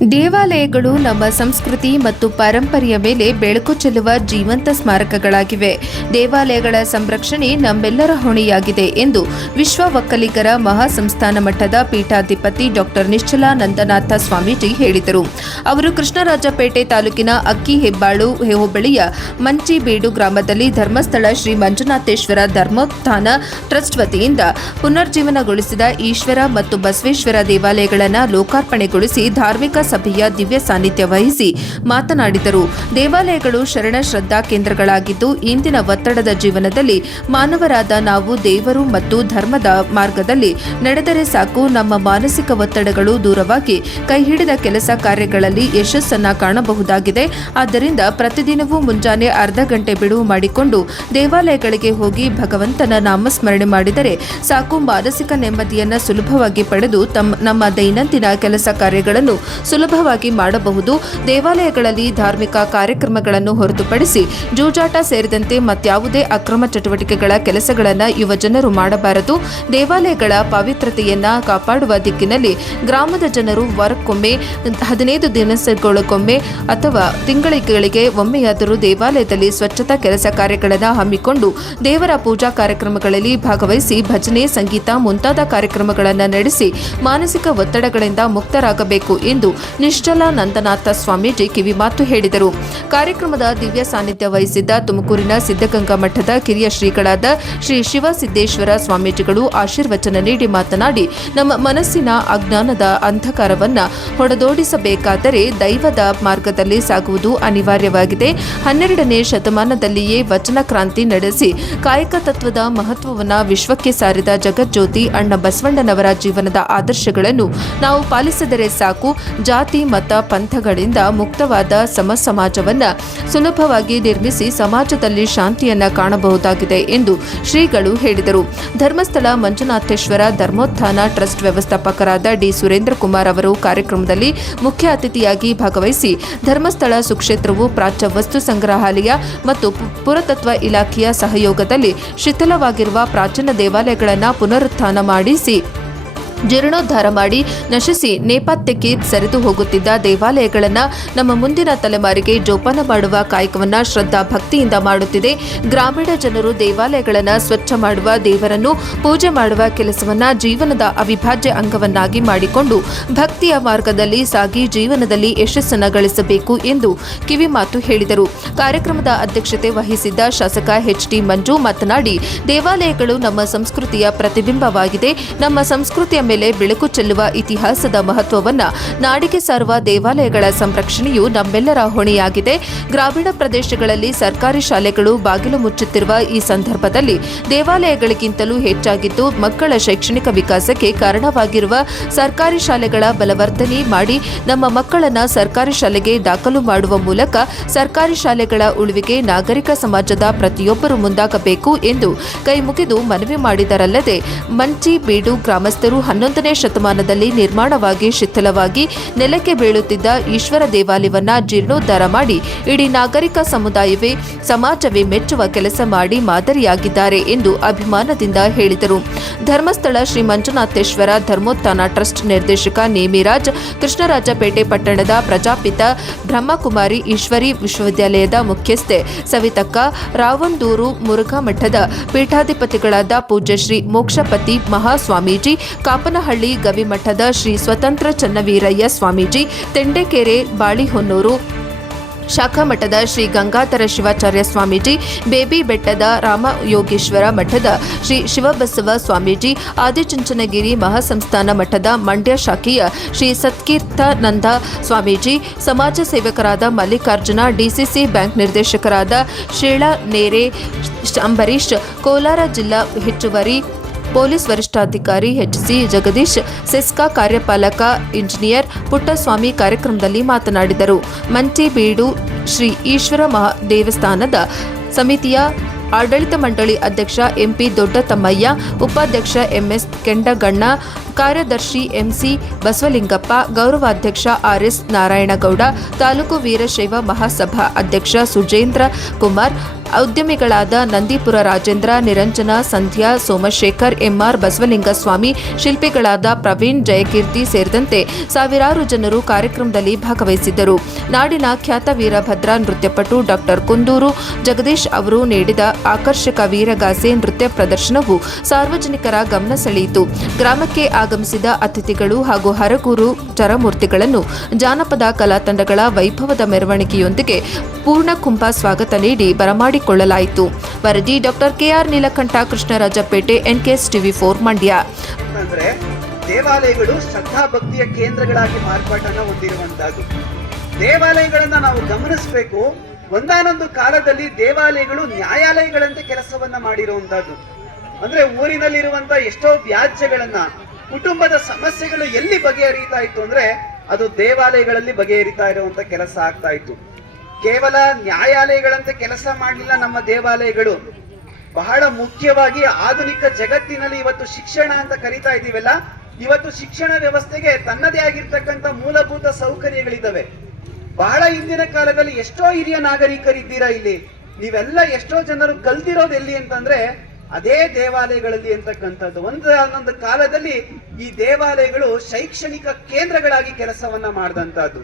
ದೇವಾಲಯಗಳು ನಮ್ಮ ಸಂಸ್ಕೃತಿ ಮತ್ತು ಪರಂಪರೆಯ ಮೇಲೆ ಬೆಳಕು ಚೆಲ್ಲುವ ಜೀವಂತ ಸ್ಮಾರಕಗಳಾಗಿವೆ. ದೇವಾಲಯಗಳ ಸಂರಕ್ಷಣೆ ನಮ್ಮೆಲ್ಲರ ಹೊಣೆಯಾಗಿದೆ ಎಂದು ವಿಶ್ವ ಒಕ್ಕಲಿಗರ ಮಹಾಸಂಸ್ಥಾನ ಮಠದ ಪೀಠಾಧಿಪತಿ ಡಾಕ್ಟರ್ ನಿಶ್ಚಲಾನಂದನಾಥ ಸ್ವಾಮೀಜಿ ಹೇಳಿದರು. ಅವರು ಕೃಷ್ಣರಾಜಪೇಟೆ ತಾಲೂಕಿನ ಅಕ್ಕಿಹೆಬ್ಬಾಳು ಹೋಬಳಿಯ ಮಂಚಿಬೀಡು ಗ್ರಾಮದಲ್ಲಿ ಧರ್ಮಸ್ಥಳ ಶ್ರೀ ಮಂಜುನಾಥೇಶ್ವರ ಧರ್ಮೋತ್ಥಾನ ಟ್ರಸ್ಟ್ ವತಿಯಿಂದ ಪುನರ್ಜೀವನಗೊಳಿಸಿದ ಈಶ್ವರ ಮತ್ತು ಬಸವೇಶ್ವರ ದೇವಾಲಯಗಳನ್ನು ಲೋಕಾರ್ಪಣೆಗೊಳಿಸಿ ಧಾರ್ಮಿಕ ಸಭೆಯ ದಿವ್ಯ ಸಾನ್ನಿಧ್ಯ ವಹಿಸಿ ಮಾತನಾಡಿದರು. ದೇವಾಲಯಗಳು ಶರಣ ಶ್ರದ್ಧಾ ಕೇಂದ್ರಗಳಾಗಿದ್ದು, ಇಂದಿನ ಒತ್ತಡದ ಜೀವನದಲ್ಲಿ ಮಾನವರಾದ ನಾವು ದೇವರು ಮತ್ತು ಧರ್ಮದ ಮಾರ್ಗದಲ್ಲಿ ನಡೆದರೆ ಸಾಕು, ನಮ್ಮ ಮಾನಸಿಕ ಒತ್ತಡಗಳು ದೂರವಾಗಿ ಕೈಹಿಡಿದ ಕೆಲಸ ಕಾರ್ಯಗಳಲ್ಲಿ ಯಶಸ್ಸನ್ನ ಕಾಣಬಹುದಾಗಿದೆ. ಆದ್ದರಿಂದ ಪ್ರತಿದಿನವೂ ಮುಂಜಾನೆ ಅರ್ಧ ಗಂಟೆ ಬಿಡುವು ಮಾಡಿಕೊಂಡು ದೇವಾಲಯಗಳಿಗೆ ಹೋಗಿ ಭಗವಂತನ ನಾಮಸ್ಮರಣೆ ಮಾಡಿದರೆ ಸಾಕು, ಮಾನಸಿಕ ನೆಮ್ಮದಿಯನ್ನು ಸುಲಭವಾಗಿ ಪಡೆದು ನಮ್ಮ ದೈನಂದಿನ ಕೆಲಸ ಕಾರ್ಯಗಳನ್ನು ಸುಲಭವಾಗಿ ಮಾಡಬಹುದು. ದೇವಾಲಯಗಳಲ್ಲಿ ಧಾರ್ಮಿಕ ಕಾರ್ಯಕ್ರಮಗಳನ್ನು ಹೊರತುಪಡಿಸಿ ಜೂಜಾಟ ಸೇರಿದಂತೆ ಮತ್ಯಾವುದೇ ಅಕ್ರಮ ಚಟುವಟಿಕೆಗಳ ಕೆಲಸಗಳನ್ನು ಯುವ ಜನರು ಮಾಡಬಾರದು. ದೇವಾಲಯಗಳ ಪವಿತ್ರತೆಯನ್ನ ಕಾಪಾಡುವ ದಿಕ್ಕಿನಲ್ಲಿ ಗ್ರಾಮದ ಜನರು ವಾರಕ್ಕೊಮ್ಮೆ, 15 ದಿನಗಳಿಗೊಮ್ಮೆ ಅಥವಾ ತಿಂಗಳಿಗೆ ಒಮ್ಮೆಯಾದರೂ ದೇವಾಲಯದಲ್ಲಿ ಸ್ವಚ್ಛತಾ ಕೆಲಸ ಕಾರ್ಯಗಳನ್ನು ಹಮ್ಮಿಕೊಂಡು ದೇವರ ಪೂಜಾ ಕಾರ್ಯಕ್ರಮಗಳಲ್ಲಿ ಭಾಗವಹಿಸಿ ಭಜನೆ, ಸಂಗೀತ ಮುಂತಾದ ಕಾರ್ಯಕ್ರಮಗಳನ್ನು ನಡೆಸಿ ಮಾನಸಿಕ ಒತ್ತಡಗಳಿಂದ ಮುಕ್ತರಾಗಬೇಕು ಎಂದು ನಿಶ್ಚಲಾನಂದನಾಥ ಸ್ವಾಮೀಜಿ ಕಿವಿಮಾತು ಹೇಳಿದರು. ಕಾರ್ಯಕ್ರಮದ ದಿವ್ಯ ಸಾನ್ನಿಧ್ಯ ವಹಿಸಿದ್ದ ತುಮಕೂರಿನ ಸಿದ್ಧಗಂಗಾ ಮಠದ ಕಿರಿಯ ಶ್ರೀಗಳಾದ ಶ್ರೀ ಶಿವಸಿದ್ದೇಶ್ವರ ಸ್ವಾಮೀಜಿಗಳು ಆಶೀರ್ವಚನ ನೀಡಿ ಮಾತನಾಡಿ, ನಮ್ಮ ಮನಸ್ಸಿನ ಅಜ್ಞಾನದ ಅಂಧಕಾರವನ್ನು ಹೊಡೆದೋಡಿಸಬೇಕಾದರೆ ದೈವದ ಮಾರ್ಗದಲ್ಲಿ ಸಾಗುವುದು ಅನಿವಾರ್ಯವಾಗಿದೆ. 12ನೇ ಶತಮಾನದಲ್ಲಿಯೇ ವಚನ ಕ್ರಾಂತಿ ನಡೆಸಿ ಕಾಯಕ ತತ್ವದ ಮಹತ್ವವನ್ನು ವಿಶ್ವಕ್ಕೆ ಸಾರಿದ ಜಗಜ್ಯೋತಿ ಅಣ್ಣ ಬಸವಣ್ಣನವರ ಜೀವನದ ಆದರ್ಶಗಳನ್ನು ನಾವು ಪಾಲಿಸಿದರೆ ಸಾಕು, ಜಾತಿ ಮತ ಪಂಥಗಳಿಂದ ಮುಕ್ತವಾದ ಸಮಾಜವನ್ನು ಸುಲಭವಾಗಿ ನಿರ್ಮಿಸಿ ಸಮಾಜದಲ್ಲಿ ಶಾಂತಿಯನ್ನ ಕಾಣಬಹುದಾಗಿದೆ ಎಂದು ಶ್ರೀಗಳು ಹೇಳಿದರು. ಧರ್ಮಸ್ಥಳ ಮಂಜುನಾಥೇಶ್ವರ ಧರ್ಮೋತ್ಥಾನ ಟ್ರಸ್ಟ್ ವ್ಯವಸ್ಥಾಪಕರಾದ ಡಿ ಸುರೇಂದ್ರ ಕುಮಾರ್ ಅವರು ಕಾರ್ಯಕ್ರಮದಲ್ಲಿ ಮುಖ್ಯ ಅತಿಥಿಯಾಗಿ ಭಾಗವಹಿಸಿ ಧರ್ಮಸ್ಥಳ ಸುಕ್ಷೇತ್ರವು ಪ್ರಾಚ್ಯ ವಸ್ತು ಸಂಗ್ರಹಾಲಯ ಮತ್ತು ಪುರಾತತ್ವ ಇಲಾಖೆಯ ಸಹಯೋಗದಲ್ಲಿ ಶಿಥಿಲವಾಗಿರುವ ಪ್ರಾಚೀನ ದೇವಾಲಯಗಳನ್ನು ಪುನರುತ್ಥಾನ ಮಾಡಿಸಿ ಜೀರ್ಣೋದ್ಧಾರ ಮಾಡಿ ನಶಿಸಿ ನೇಪಥ್ಯಕ್ಕೆ ಸರಿದು ಹೋಗುತ್ತಿದ್ದ ದೇವಾಲಯಗಳನ್ನು ನಮ್ಮ ಮುಂದಿನ ತಲೆಮಾರಿಗೆ ಜೋಪಾನ ಮಾಡುವ ಕಾಯಕವನ್ನು ಶ್ರದ್ಧಾ ಭಕ್ತಿಯಿಂದ ಮಾಡುತ್ತಿದೆ. ಗ್ರಾಮೀಣ ಜನರು ದೇವಾಲಯಗಳನ್ನು ಸ್ವಚ್ಛ ಮಾಡುವ, ದೇವರನ್ನು ಪೂಜೆ ಮಾಡುವ ಕೆಲಸವನ್ನು ಜೀವನದ ಅವಿಭಾಜ್ಯ ಅಂಗವನ್ನಾಗಿ ಮಾಡಿಕೊಂಡು ಭಕ್ತಿಯ ಮಾರ್ಗದಲ್ಲಿ ಸಾಗಿ ಜೀವನದಲ್ಲಿ ಯಶಸ್ಸನ್ನು ಗಳಿಸಬೇಕು ಎಂದು ಕಿವಿಮಾತು ಹೇಳಿದರು. ಕಾರ್ಯಕ್ರಮದ ಅಧ್ಯಕ್ಷತೆ ವಹಿಸಿದ್ದ ಶಾಸಕ ಎಚ್.ಟಿ. ಮಂಜು ಮಾತನಾಡಿ, ದೇವಾಲಯಗಳು ನಮ್ಮ ಸಂಸ್ಕೃತಿಯ ಪ್ರತಿಬಿಂಬವಾಗಿದೆ. ನಮ್ಮ ಸಂಸ್ಕೃತಿಯ ಮೇಲೆ ಬೆಳಕು ಚೆಲ್ಲುವ ಇತಿಹಾಸದ ಮಹತ್ವವನ್ನು ನಾಡಿಗೆ ಸಾರುವ ದೇವಾಲಯಗಳ ಸಂರಕ್ಷಣೆಯು ನಮ್ಮೆಲ್ಲರ ಹೊಣೆಯಾಗಿದೆ. ಗ್ರಾಮೀಣ ಪ್ರದೇಶಗಳಲ್ಲಿ ಸರ್ಕಾರಿ ಶಾಲೆಗಳು ಬಾಗಿಲು ಮುಚ್ಚುತ್ತಿರುವ ಈ ಸಂದರ್ಭದಲ್ಲಿ ದೇವಾಲಯಗಳಿಗಿಂತಲೂ ಹೆಚ್ಚಾಗಿದ್ದು ಮಕ್ಕಳ ಶೈಕ್ಷಣಿಕ ವಿಕಾಸಕ್ಕೆ ಕಾರಣವಾಗಿರುವ ಸರ್ಕಾರಿ ಶಾಲೆಗಳ ಬಲವರ್ಧನೆ ಮಾಡಿ ನಮ್ಮ ಮಕ್ಕಳನ್ನು ಸರ್ಕಾರಿ ಶಾಲೆಗೆ ದಾಖಲು ಮಾಡುವ ಮೂಲಕ ಸರ್ಕಾರಿ ಶಾಲೆಗಳ ಉಳಿವಿಗೆ ನಾಗರಿಕ ಸಮಾಜದ ಪ್ರತಿಯೊಬ್ಬರು ಮುಂದಾಗಬೇಕು ಎಂದು ಕೈಮುಗಿದು ಮನವಿ ಮಾಡಿದರಲ್ಲದೆ, ಮಂಚಿಬೀಡು ಗ್ರಾಮಸ್ಥರು 11ನೇ ಶತಮಾನದಲ್ಲಿ ನಿರ್ಮಾಣವಾಗಿ ಶಿಥಿಲವಾಗಿ ನೆಲಕ್ಕೆ ಬೀಳುತ್ತಿದ್ದ ಈಶ್ವರ ದೇವಾಲಯವನ್ನ ಜೀರ್ಣೋದ್ಧಾರ ಮಾಡಿ ಇಡೀ ನಾಗರಿಕ ಸಮಾಜವೇ ಮೆಚ್ಚುವ ಕೆಲಸ ಮಾಡಿ ಮಾದರಿಯಾಗಿದ್ದಾರೆ ಎಂದು ಅಭಿಮಾನದಿಂದ ಹೇಳಿದರು. ಧರ್ಮಸ್ಥಳ ಶ್ರೀ ಮಂಜುನಾಥೇಶ್ವರ ಧರ್ಮೋತ್ಥಾನ ಟ್ರಸ್ಟ್ ನಿರ್ದೇಶಕ ನೇಮಿರಾಜ್, ಕೃಷ್ಣರಾಜಪೇಟೆ ಪಟ್ಟಣದ ಪ್ರಜಾಪಿತ ಬ್ರಹ್ಮಕುಮಾರಿ ಈಶ್ವರಿ ವಿಶ್ವವಿದ್ಯಾಲಯದ ಮುಖ್ಯಸ್ಥೆ ಸವಿತಕ್ಕ, ರಾವಂದೂರು ಮುರುಘಾ ಮಠದ ಪೀಠಾಧಿಪತಿಗಳಾದ ಪೂಜ್ಯ ಶ್ರೀ ಮೋಕ್ಷಪತಿ ಮಹಾಸ್ವಾಮೀಜಿ, ಕಾಪನಹಳ್ಳಿ ಗವಿಮಠದ ಶ್ರೀ ಸ್ವತಂತ್ರ ಚನ್ನವೀರಯ್ಯ ಸ್ವಾಮೀಜಿ, ತೆಂಡೆಕೆರೆ ಬಾಳಿಹೊನ್ನೂರು ಶಾಖಾ ಮಠದ ಶ್ರೀ ಗಂಗಾಧರ ಶಿವಾಚಾರ್ಯ ಸ್ವಾಮೀಜಿ, ಬೇಬಿ ಬೆಟ್ಟದ ರಾಮಯೋಗೇಶ್ವರ ಮಠದ ಶ್ರೀ ಶಿವಬಸವ ಸ್ವಾಮೀಜಿ, ಆದಿಚುಂಚನಗಿರಿ ಮಹಾಸಂಸ್ಥಾನ ಮಠದ ಮಂಡ್ಯ ಶಾಖೆಯ ಶ್ರೀ ಸತ್ಕೀರ್ತಾನಂದ ಸ್ವಾಮೀಜಿ, ಸಮಾಜ ಸೇವಕರಾದ ಮಲ್ಲಿಕಾರ್ಜುನ, ಡಿಸಿಸಿ ಬ್ಯಾಂಕ್ ನಿರ್ದೇಶಕರಾದ ಶೀಲಾ ನೇರೆ ಅಂಬರೀಶ್, ಕೋಲಾರ ಜಿಲ್ಲಾ ಹೆಚ್ಚುವರಿ ಪೊಲೀಸ್ ವರಿಷ್ಠಾಧಿಕಾರಿ ಎಚ್.ಸಿ. ಜಗದೀಶ್, ಸೆಸ್ಕಾ ಕಾರ್ಯಪಾಲಕ ಇಂಜಿನಿಯರ್ ಪುಟ್ಟಸ್ವಾಮಿ ಕಾರ್ಯಕ್ರಮದಲ್ಲಿ ಮಾತನಾಡಿದರು. ಮಂಚಿಬೀಡು ಶ್ರೀ ಈಶ್ವರ ದೇವಸ್ಥಾನದ ಸಮಿತಿಯ ಆಡಳಿತ ಮಂಡಳಿ ಅಧ್ಯಕ್ಷ ಎಂಪಿ ದೊಡ್ಡತಮ್ಮಯ್ಯ, ಉಪಾಧ್ಯಕ್ಷ ಎಂಎಸ್ ಕೆಂಡಗಣ್ಣ, ಕಾರ್ಯದರ್ಶಿ ಎಂಸಿ ಬಸವಲಿಂಗಪ್ಪ, ಗೌರವಾಧ್ಯಕ್ಷ ಆರ್ಎಸ್ ನಾರಾಯಣಗೌಡ, ತಾಲೂಕು ವೀರಶೈವ ಮಹಾಸಭಾ ಅಧ್ಯಕ್ಷ ಸುಜೇಂದ್ರ ಕುಮಾರ್, ಉದ್ಯಮಿಗಳಾದ ನಂದೀಪುರ ರಾಜೇಂದ್ರ, ನಿರಂಜನ, ಸಂಧ್ಯಾ, ಸೋಮಶೇಖರ್, ಎಂಆರ್ ಬಸವಲಿಂಗಸ್ವಾಮಿ, ಶಿಲ್ಪಿಗಳಾದ ಪ್ರವೀಣ್, ಜಯಕೀರ್ತಿ ಸೇರಿದಂತೆ ಸಾವಿರಾರು ಜನರು ಕಾರ್ಯಕ್ರಮದಲ್ಲಿ ಭಾಗವಹಿಸಿದ್ದರು. ನಾಡಿನ ಖ್ಯಾತ ವೀರಭದ್ರ ನೃತ್ಯಪಟು ಡಾಕ್ಟರ್ ಕುಂದೂರು ಜಗದೀಶ್ ಅವರು ನೀಡಿದ ಆಕರ್ಷಕ ವೀರಗಾಸೆ ನೃತ್ಯ ಪ್ರದರ್ಶನವು ಸಾರ್ವಜನಿಕರ ಗಮನ ಸೆಳೆಯಿತು. ಗ್ರಾಮಕ್ಕೆ ಆಗಮಿಸಿದ ಅತಿಥಿಗಳು ಹಾಗೂ ಹರಗೂರು ಚರಮೂರ್ತಿಗಳನ್ನು ಜಾನಪದ ಕಲಾ ತಂಡಗಳ ವೈಭವದ ಮೆರವಣಿಗೆಯೊಂದಿಗೆ ಪೂರ್ಣಕುಂಭ ಸ್ವಾಗತ ನೀಡಿ ಬರಮಾಡಿಕೊಳ್ಳಲಾಯಿತು. ವರದಿ doctor KR Neelakantha, Krishnarajapete, NKS TV 4 Mandya. ದೇವಾಲಯಗಳು ಶ್ರದ್ಧಾ ಭಕ್ತಿಯ ಕೇಂದ್ರಗಳಾಗಿ ಮಾರ್ಪಾಟನ್ನು ಹೊಂದಿರುವಂತಹದ್ದು. ದೇವಾಲಯಗಳನ್ನ ನಾವು ಗಮನಿಸಬೇಕು. ಒಂದಾನೊಂದು ಕಾಲದಲ್ಲಿ ದೇವಾಲಯಗಳು ನ್ಯಾಯಾಲಯಗಳಂತೆ ಕೆಲಸವನ್ನ ಮಾಡಿರುವಂತಹದ್ದು. ಅಂದ್ರೆ ಊರಿನಲ್ಲಿರುವಂತಹ ಎಷ್ಟೋ ವ್ಯಾಜ್ಯಗಳನ್ನ, ಕುಟುಂಬದ ಸಮಸ್ಯೆಗಳು ಎಲ್ಲಿ ಬಗೆಹರಿತಾ ಇತ್ತು ಅಂದ್ರೆ ಅದು ದೇವಾಲಯಗಳಲ್ಲಿ ಬಗೆಹರಿತಾ ಇರುವಂತ ಕೆಲಸ ಆಗ್ತಾ ಇತ್ತು. ಕೇವಲ ನ್ಯಾಯಾಲಯಗಳಂತೆ ಕೆಲಸ ಮಾಡಲಿಲ್ಲ ನಮ್ಮ ದೇವಾಲಯಗಳು. ಬಹಳ ಮುಖ್ಯವಾಗಿ ಆಧುನಿಕ ಜಗತ್ತಿನಲ್ಲಿ ಇವತ್ತು ಶಿಕ್ಷಣ ಅಂತ ಕರಿತಾ ಇದೀವಲ್ಲ, ಇವತ್ತು ಶಿಕ್ಷಣ ವ್ಯವಸ್ಥೆಗೆ ತನ್ನದೇ ಆಗಿರ್ತಕ್ಕಂಥ ಮೂಲಭೂತ ಸೌಕರ್ಯಗಳಿದ್ದಾವೆ. ಬಹಳ ಹಿಂದಿನ ಕಾಲದಲ್ಲಿ ಎಷ್ಟೋ ಹಿರಿಯ ನಾಗರಿಕರಿದ್ದೀರಾ ಇಲ್ಲಿ, ನೀವೆಲ್ಲ ಎಷ್ಟೋ ಜನರು ಕಲ್ತಿರೋದು ಎಲ್ಲಿ ಅಂತಂದ್ರೆ ಅದೇ ದೇವಾಲಯಗಳಲ್ಲಿ ಅಂತಕ್ಕಂಥದ್ದು. ಒಂದೊಂದು ಕಾಲದಲ್ಲಿ ಈ ದೇವಾಲಯಗಳು ಶೈಕ್ಷಣಿಕ ಕೇಂದ್ರಗಳಾಗಿ ಕೆಲಸವನ್ನ ಮಾಡಿದಂತಹದ್ದು.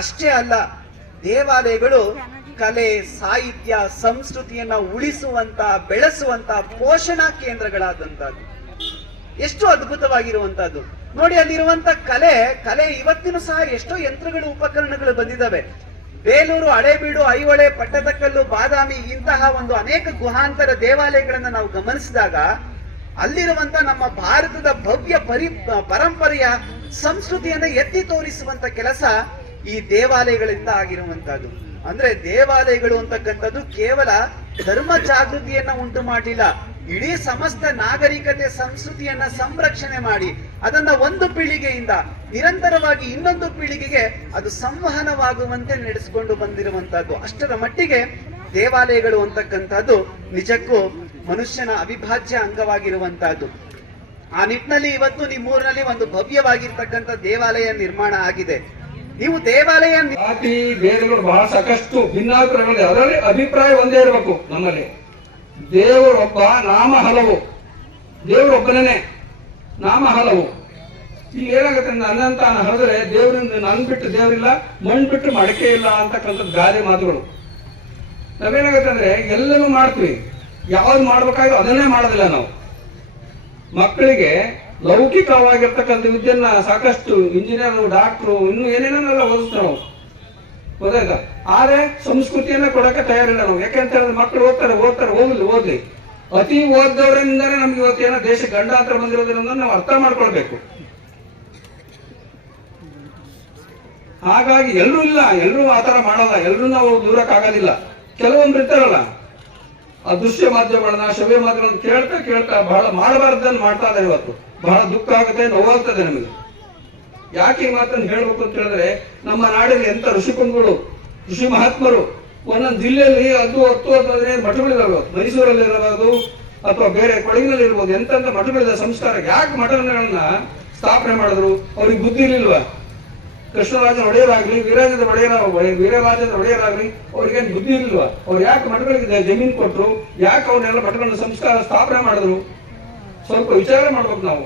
ಅಷ್ಟೇ ಅಲ್ಲ, ದೇವಾಲಯಗಳು ಕಲೆ, ಸಾಹಿತ್ಯ, ಸಂಸ್ಕೃತಿಯನ್ನ ಉಳಿಸುವಂತ, ಬೆಳೆಸುವಂತ ಪೋಷಣಾ ಕೇಂದ್ರಗಳಾದಂತಹದ್ದು. ಎಷ್ಟು ಅದ್ಭುತವಾಗಿರುವಂತಹದ್ದು ನೋಡಿ. ಅಲ್ಲಿರುವಂತ ಕಲೆ ಇವತ್ತಿನೂ ಸಹ ಎಷ್ಟೋ ಯಂತ್ರಗಳು, ಉಪಕರಣಗಳು ಬಂದಿದ್ದಾವೆ. ಬೇಲೂರು, ಹಳೇಬೀಡು, ಐಹೊಳೆ, ಪಟ್ಟದಕಲ್ಲು, ಬಾದಾಮಿ ಇಂತಹ ಒಂದು ಅನೇಕ ಗುಹಾಂತರ ದೇವಾಲಯಗಳನ್ನ ನಾವು ಗಮನಿಸಿದಾಗ ಅಲ್ಲಿರುವಂತ ನಮ್ಮ ಭಾರತದ ಭವ್ಯ ಪರಂಪರೆಯ ಸಂಸ್ಕೃತಿಯನ್ನ ಎತ್ತಿ ತೋರಿಸುವಂತ ಕೆಲಸ ಈ ದೇವಾಲಯಗಳಿಂದ ಆಗಿರುವಂತಹದ್ದು. ಅಂದ್ರೆ ದೇವಾಲಯಗಳು ಅಂತಕ್ಕಂಥದ್ದು ಕೇವಲ ಧರ್ಮ ಜಾಗೃತಿಯನ್ನ ಉಂಟು ಮಾಡಲಿಲ್ಲ, ಇಡೀ ಸಮಸ್ತ ನಾಗರಿಕತೆ ಸಂಸ್ಕೃತಿಯನ್ನ ಸಂರಕ್ಷಣೆ ಮಾಡಿ ಅದನ್ನ ಒಂದು ಪೀಳಿಗೆಯಿಂದ ನಿರಂತರವಾಗಿ ಇನ್ನೊಂದು ಪೀಳಿಗೆಗೆ ಅದು ಸಂವಹನವಾಗುವಂತೆ ನಡೆಸಿಕೊಂಡು ಬಂದಿರುವಂತಹದ್ದು. ಅಷ್ಟರ ಮಟ್ಟಿಗೆ ದೇವಾಲಯಗಳು ಅಂತಕ್ಕಂಥದ್ದು ನಿಜಕ್ಕೂ ಮನುಷ್ಯನ ಅವಿಭಾಜ್ಯ ಅಂಗವಾಗಿರುವಂತಹದ್ದು. ಆ ನಿಟ್ಟಿನಲ್ಲಿ ಇವತ್ತು ನಿಮ್ಮೂರಿನಲ್ಲಿ ಒಂದು ಭವ್ಯವಾಗಿರ್ತಕ್ಕಂಥ ದೇವಾಲಯ ನಿರ್ಮಾಣ ಆಗಿದೆ. ನೀವು ದೇವಾಲಯ ಜಾತಿ ಭೇದಗಳು ಬಹಳ ಸಾಕಷ್ಟು ಭಿನ್ನಾಭಿಪ್ರಾಯಗಳಿದೆ. ಅದರಲ್ಲಿ ಅಭಿಪ್ರಾಯ ಒಂದೇ ಇರಬೇಕು ನಮ್ಮಲ್ಲಿ. ದೇವರೊಬ್ಬ, ನಾಮ ಹಲವು. ದೇವರೊಬ್ಬನೇ, ನಾಮ ಹಲವು. ಇಲ್ಲಿ ಏನಾಗುತ್ತೆ, ನನ್ನಂತಾನ ಹರಿದ್ರೆ ದೇವರಿಂದ ನನ್ ಬಿಟ್ಟು ದೇವರಿಲ್ಲ, ಮಣ್ಣು ಬಿಟ್ಟು ಮಡಕೆ ಇಲ್ಲ ಅಂತಕ್ಕಂಥದ್ದು ಗಾದೆ ಮಾತುಗಳು. ನಾವೇನಾಗುತ್ತೆ ಅಂದ್ರೆ ಎಲ್ಲವೂ ಮಾಡ್ತೀವಿ, ಯಾವ್ದು ಮಾಡ್ಬೇಕಾದ್ರೂ ಅದನ್ನೇ ಮಾಡೋದಿಲ್ಲ ನಾವು. ಮಕ್ಕಳಿಗೆ ಲೌಕಿಕವಾಗಿರ್ತಕ್ಕಂಥ ವಿದ್ಯೆಯನ್ನ ಸಾಕಷ್ಟು ಇಂಜಿನಿಯರ್, ಡಾಕ್ಟ್ರು, ಇನ್ನು ಏನೇನೆಲ್ಲ ಓದಿಸ್ತೀವಿ ನಾವು, ಗೊತ್ತಾಯ್ತಾ? ಆದ್ರೆ ಸಂಸ್ಕೃತಿಯನ್ನ ಕೊಡಕ್ಕೆ ತಯಾರಿಲ್ಲ ನಾವು. ಯಾಕೆಂತ ಹೇಳಿದ್ರೆ ಮಕ್ಕಳು ಓದ್ತಾರೆ ಓದ್ಲಿ. ಅತಿ ಓದ್ದವರಿಂದಾನೇ ನಮ್ಗೆ ಇವತ್ತೇನೋ ದೇಶ ಗಂಡಾಂತರ ಬಂದಿರೋದ್ರಿಂದ ನಾವು ಅರ್ಥ ಮಾಡ್ಕೊಳ್ಬೇಕು. ಹಾಗಾಗಿ ಎಲ್ಲರೂ ಆತರ ಮಾಡಲ್ಲ, ಎಲ್ಲರೂ ನಾವು ದೂರಕ್ಕಾಗೋದಿಲ್ಲ. ಕೆಲವೊಂದು ಇರ್ತಾರಲ್ಲ, ಆ ದೃಶ್ಯ ಮಾಧ್ಯಮಗಳನ್ನ, ಶ್ರವ್ಯ ಮಾಧ್ಯಮಗಳನ್ನ ಕೇಳ್ತಾ ಬಹಳ ಮಾಡಬಾರ್ದನ್ನು ಮಾಡ್ತಾ ಇದ್ದಾರೆ. ಇವತ್ತು ಬಹಳ ದುಃಖ ಆಗುತ್ತೆ, ನೋವಾಗ್ತದೆ ನಮಗೆ. ಯಾಕೆ ಈ ಮಾತನ್ನು ಹೇಳ್ಬೇಕು ಅಂತ ಹೇಳಿದ್ರೆ, ನಮ್ಮ ನಾಡಿನಲ್ಲಿ ಎಂತ ಋಷಿಕುಂಗಳು, ಋಷಿ ಮಹಾತ್ಮರು ಒಂದೊಂದು ಜಿಲ್ಲೆಯಲ್ಲಿ 10-15 ಮಠಗಳಿದಾವೆ. ಮೈಸೂರಲ್ಲಿ ಇರಬಹುದು ಅಥವಾ ಬೇರೆ ಕೊಡಗಿನಲ್ಲಿ ಇರ್ಬೋದು. ಎಂತೆಂತ ಮಠಗಳಿದೆ ಸಂಸ್ಕಾರ. ಯಾಕೆ ಮಠಗಳನ್ನ ಸ್ಥಾಪನೆ ಮಾಡಿದ್ರು? ಅವ್ರಿಗೆ ಬುದ್ಧಿ ಇರ್ಲಿಲ್ವಾ? ಕೃಷ್ಣರಾಜ ಒಡೆಯರಾಗ್ಲಿ, ವೀರರಾಜೇಂದ್ರ ಒಡೆಯರಾಗ್ಲಿ, ಅವ್ರಿಗೇನು ಬುದ್ಧಿ ಇರ್ಲಿಲ್ವಾ? ಅವ್ರು ಯಾಕೆ ಮಠಗಳಿಗೆ ಜಮೀನು ಕೊಟ್ಟರು? ಯಾಕೆ ಅವ್ರನ್ನೆಲ್ಲ ಮಠಗಳನ್ನ ಸಂಸ್ಕಾರ ಸ್ಥಾಪನೆ ಮಾಡಿದ್ರು? ಸ್ವಲ್ಪ ವಿಚಾರ ಮಾಡ್ಬೇಕು, ನಾವು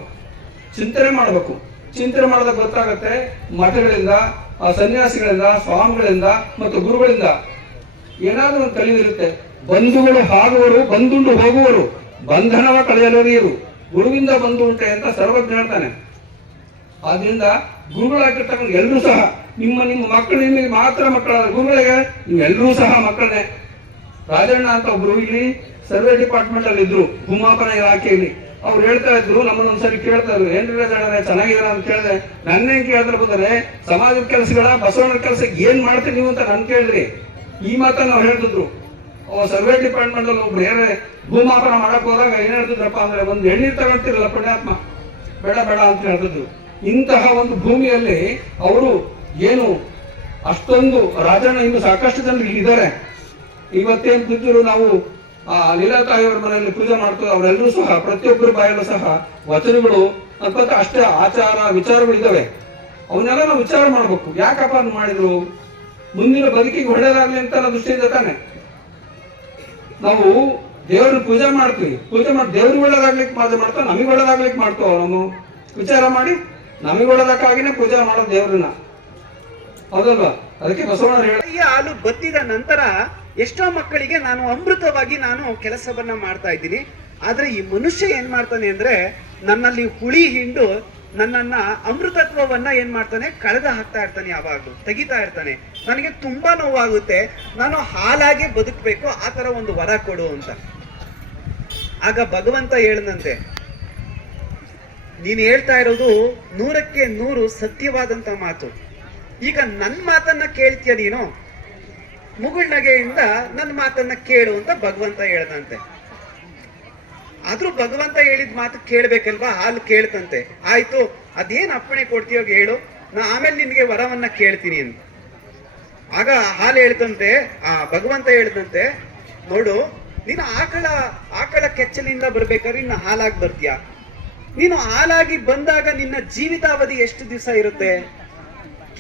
ಚಿಂತನೆ ಮಾಡ್ಬೇಕು. ಚಿಂತನೆ ಮಾಡಿದಾಗ ಗೊತ್ತಾಗತ್ತೆ, ಮಠಗಳಿಂದ, ಸನ್ಯಾಸಿಗಳಿಂದ, ಸ್ವಾಮಿಗಳಿಂದ ಮತ್ತು ಗುರುಗಳಿಂದ ಏನಾದ್ರೂ ಒಂದು ಕಲಿಯಿರುತ್ತೆ. ಬಂಧುಗಳು ಆಗುವರು, ಬಂದುಂಡು ಹೋಗುವರು, ಬಂಧನವ ಕಳೆಯಲರಿಯರು, ಗುರುವಿಂದ ಬಂದು ಉಂಟೆ ಅಂತ ಸರ್ವಜ್ಞ ಹೇಳ್ತಾನೆ. ಆದ್ರಿಂದ ಗುರುಗಳಾಗಿರ್ತಕ್ಕಂಥ ಎಲ್ಲರೂ ಸಹ ನಿಮ್ಮ ಮಕ್ಕಳು, ನಿಮಗೆ ಮಾತ್ರ ಮಕ್ಕಳಾದ ಗುರುಗಳಿಗೆ ನೀವೆಲ್ಲರೂ ಸಹ ಮಕ್ಕಳನ್ನೇ. ರಾಜಣ್ಣ ಅಂತ ಒಬ್ರು ಇಲ್ಲಿ ಸರ್ವೆ ಡಿಪಾರ್ಟ್ಮೆಂಟ್ ಅಲ್ಲಿ ಇದ್ರು, ಭೂಮಾಪನ ಇಲಾಖೆಯಲ್ಲಿ. ಅವ್ರು ಹೇಳ್ತಾ ಇದ್ರು, ನಮ್ಮನ್ನೊಂದ್ಸರಿ ಕೇಳ್ತಾ ಇದ್ರು, ಏನ್ರಿ ರಾಜಣ್ಣ ಚೆನ್ನಾಗಿದಾರ ಅಂತ ಕೇಳಿದೆ. ನನ್ನೇನ್ ಕೇಳಿದ್ರೆ ಬಂದ್ರೆ ಸಮಾಜದ ಕೆಲಸಗಳ, ಬಸವಣ್ಣನ ಕೆಲಸ ಏನ್ ಮಾಡ್ತೀರಿ ನೀವು ಅಂತ ನನ್ ಕೇಳಿದ್ರಿ. ಈ ಮಾತನ್ನ ನಾವು ಹೇಳ್ತಿದ್ರು. ಸರ್ವೆ ಡಿಪಾರ್ಟ್ಮೆಂಟ್ ಅಲ್ಲಿ ಒಬ್ರು ಏನೇ ಭೂಮಾಪನ ಮಾಡಕ್ ಹೋದಾಗ ಏನ್ ಹೇಳ್ತಿದ್ರಪ್ಪ ಅಂದ್ರೆ, ಒಂದು ಎಣ್ಣೀರ್ ತಗೊಳ್ತಿರಲ್ಲ ಪುಣ್ಯಾತ್ಮ, ಬೇಡ ಅಂತ ಹೇಳ್ತಿದ್ರು. ಇಂತಹ ಒಂದು ಭೂಮಿಯಲ್ಲಿ ಅವರು ಏನು ಅಷ್ಟೊಂದು ರಾಜಣ್ಣ ಇನ್ನು ಸಾಕಷ್ಟು ಜನರು ಇದ್ದಾರೆ. ಇವತ್ತೇನು ಬಿದ್ದರು ನಾವು ಲೀಲಾತಾಯಿಯವರ ಮನೆಯಲ್ಲಿ ಪೂಜೆ ಮಾಡ್ತೀವಿ, ಅವರೆಲ್ಲರೂ ಸಹ ಪ್ರತಿಯೊಬ್ಬರ ಬಾಯಲ್ಲೂ ಸಹ ವಚನಗಳು ಅಂತ ಅಷ್ಟೇ ಆಚಾರ ವಿಚಾರಗಳು ಇದ್ದಾವೆ. ಅವನ್ನೆಲ್ಲ ನಾವು ವಿಚಾರ ಮಾಡ್ಬೇಕು. ಯಾಕಪ್ಪ ಮಾಡಿದ್ರು? ಮುಂದಿನ ಬದುಕಿಗೆ ಒಳ್ಳೆಯದಾಗ್ಲಿ ಅಂತ ಅನ್ನೋ ದೃಷ್ಟಿಯಿಂದ ತಾನೆ. ನಾವು ದೇವ್ರನ್ನ ಪೂಜೆ ಮಾಡ್ತೀವಿ, ಪೂಜೆ ಮಾಡಿ ದೇವ್ರಿಗೆ ಒಳ್ಳೇದಾಗ್ಲಿಕ್ಕೆ ಮಾಡ್ತಾವ, ನಮಗೆ ಒಳ್ಳೇದಾಗ್ಲಿಕ್ಕೆ ಮಾಡ್ತಾವ. ನಾವು ವಿಚಾರ ಮಾಡಿ ನಮಗೆ ಒಳ್ಳೇದಕ್ಕಾಗಿನೇ ಪೂಜೆ ಮಾಡೋದು ದೇವ್ರನ್ನ, ಹೌದಲ್ವಾ? ಅದಕ್ಕೆ ಬಸವಣ್ಣ ಹೇಳ ಈ ಹಾಲು ಬತ್ತಿದ ನಂತರ ಎಷ್ಟೋ ಮಕ್ಕಳಿಗೆ ನಾನು ಅಮೃತವಾಗಿ ನಾನು ಕೆಲಸವನ್ನ ಮಾಡ್ತಾ ಇದ್ದೀನಿ. ಆದ್ರೆ ಈ ಮನುಷ್ಯ ಏನ್ ಮಾಡ್ತಾನೆ ಅಂದ್ರೆ ನನ್ನಲ್ಲಿ ಹುಳಿ ಹಿಂಡು ನನ್ನನ್ನ ಅಮೃತತ್ವವನ್ನ ಏನ್ ಮಾಡ್ತಾನೆ, ಕಳೆದ ಹಾಕ್ತಾ ಇರ್ತಾನೆ, ಯಾವಾಗ್ಲೂ ತೆಗಿತಾ ಇರ್ತಾನೆ. ನನಗೆ ತುಂಬಾ ನೋವಾಗುತ್ತೆ, ನಾನು ಹಾಲಾಗೆ ಬದುಕಬೇಕು, ಆ ತರ ಒಂದು ವರ ಕೊಡು ಅಂತ. ಆಗ ಭಗವಂತ ಹೇಳದಂತೆ, ನೀನ್ ಹೇಳ್ತಾ ಇರೋದು 100ಕ್ಕೆ 100 ಸತ್ಯವಾದಂತ ಮಾತು. ಈಗ ನನ್ನ ಮಾತನ್ನ ಕೇಳ್ತೀಯ ನೀನು, ಮುಗುಳ್ನಗೆಯಿಂದ ನನ್ನ ಮಾತನ್ನ ಕೇಳು ಅಂತ ಭಗವಂತ ಹೇಳ್ದಂತೆ. ಆದ್ರೂ ಭಗವಂತ ಹೇಳಿದ ಮಾತು ಕೇಳ್ಬೇಕಲ್ವಾ, ಹಾಲು ಕೇಳ್ತಂತೆ. ಆಯ್ತು, ಅದೇನ್ ಅಪ್ಪಣೆ ಕೊಡ್ತೀಯೋ ಹೇಳು, ನಾ ಆಮೇಲೆ ನಿನ್ಗೆ ವರವನ್ನ ಕೇಳ್ತೀನಿ ಅಂತ. ಆಗ ಹಾಲು ಹೇಳ್ತಂತೆ, ಭಗವಂತ ಹೇಳ್ದಂತೆ, ನೋಡು, ನೀನು ಆಕಳ ಕೆಚ್ಚಲಿಂದ ಬರ್ಬೇಕಾದ್ರೆ ಇನ್ನು ಹಾಲಾಗಿ ಬರ್ತೀಯ. ನೀನು ಹಾಲಾಗಿ ಬಂದಾಗ ನಿನ್ನ ಜೀವಿತಾವಧಿ ಎಷ್ಟು ದಿವಸ ಇರುತ್ತೆ?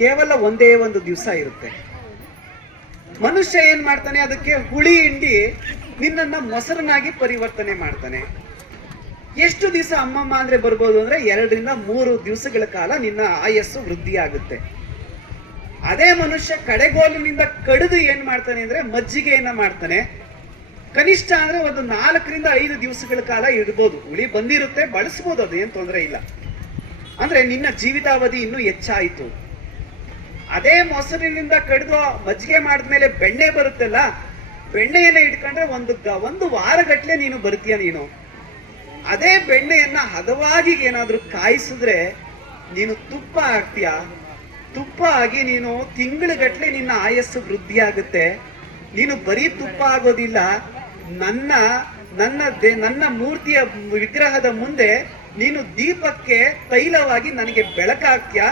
ಕೇವಲ ಒಂದೇ ಒಂದು ದಿವಸ ಇರುತ್ತೆ. ಮನುಷ್ಯ ಏನ್ ಮಾಡ್ತಾನೆ, ಅದಕ್ಕೆ ಹುಳಿ ಹಿಂಡಿ ನಿನ್ನನ್ನ ಮೊಸರನ್ನಾಗಿ ಪರಿವರ್ತನೆ ಮಾಡ್ತಾನೆ. ಎಷ್ಟು ದಿವಸ ಅಮ್ಮಮ್ಮ ಅಂದ್ರೆ ಬರ್ಬೋದು ಅಂದ್ರೆ 2 ರಿಂದ 3 ದಿವಸಗಳ ಕಾಲ ನಿನ್ನ ಆಯಸ್ಸು ವೃದ್ಧಿ ಆಗುತ್ತೆ. ಅದೇ ಮನುಷ್ಯ ಕಡೆಗೋಲಿನಿಂದ ಕಡಿದು ಏನ್ ಮಾಡ್ತಾನೆ ಅಂದ್ರೆ ಮಜ್ಜಿಗೆಯನ್ನ ಮಾಡ್ತಾನೆ. ಕನಿಷ್ಠ ಅಂದ್ರೆ ಒಂದು 4 ರಿಂದ 5 ದಿವಸಗಳ ಕಾಲ ಇಡ್ಬೋದು. ಹುಳಿ ಬಂದಿರುತ್ತೆ, ಬಳಸ್ಬೋದು, ಅದು ಏನ್ ತೊಂದರೆ ಇಲ್ಲ. ಅಂದ್ರೆ ನಿನ್ನ ಜೀವಿತಾವಧಿ ಇನ್ನೂ ಹೆಚ್ಚಾಯಿತು. ಅದೇ ಮೊಸರಿನಿಂದ ಕಡಿದು ಮಜ್ಜಿಗೆ ಮಾಡಿದ್ಮೇಲೆ ಬೆಣ್ಣೆ ಬರುತ್ತಲ್ಲ, ಬೆಣ್ಣೆಯನ್ನ ಇಟ್ಕೊಂಡ್ರೆ ಒಂದು ವಾರಗಟ್ಲೆ ನೀನು ಬರ್ತೀಯ. ನೀನು ಅದೇ ಬೆಣ್ಣೆಯನ್ನ ಹದವಾಗಿ ಏನಾದ್ರೂ ಕಾಯಿಸಿದ್ರೆ ನೀನು ತುಪ್ಪ ಆಗ್ತೀಯ. ತುಪ್ಪ ಆಗಿ ನೀನು ತಿಂಗಳುಗಟ್ಲೆ ನಿನ್ನ ಆಯಸ್ಸು ವೃದ್ಧಿ ಆಗುತ್ತೆ. ನೀನು ಬರೀ ತುಪ್ಪ ಆಗೋದಿಲ್ಲ, ನನ್ನ ಮೂರ್ತಿಯ ವಿಗ್ರಹದ ಮುಂದೆ ನೀನು ದೀಪಕ್ಕೆ ತೈಲವಾಗಿ ನನಗೆ ಬೆಳಕಾಗ್ತೀಯ.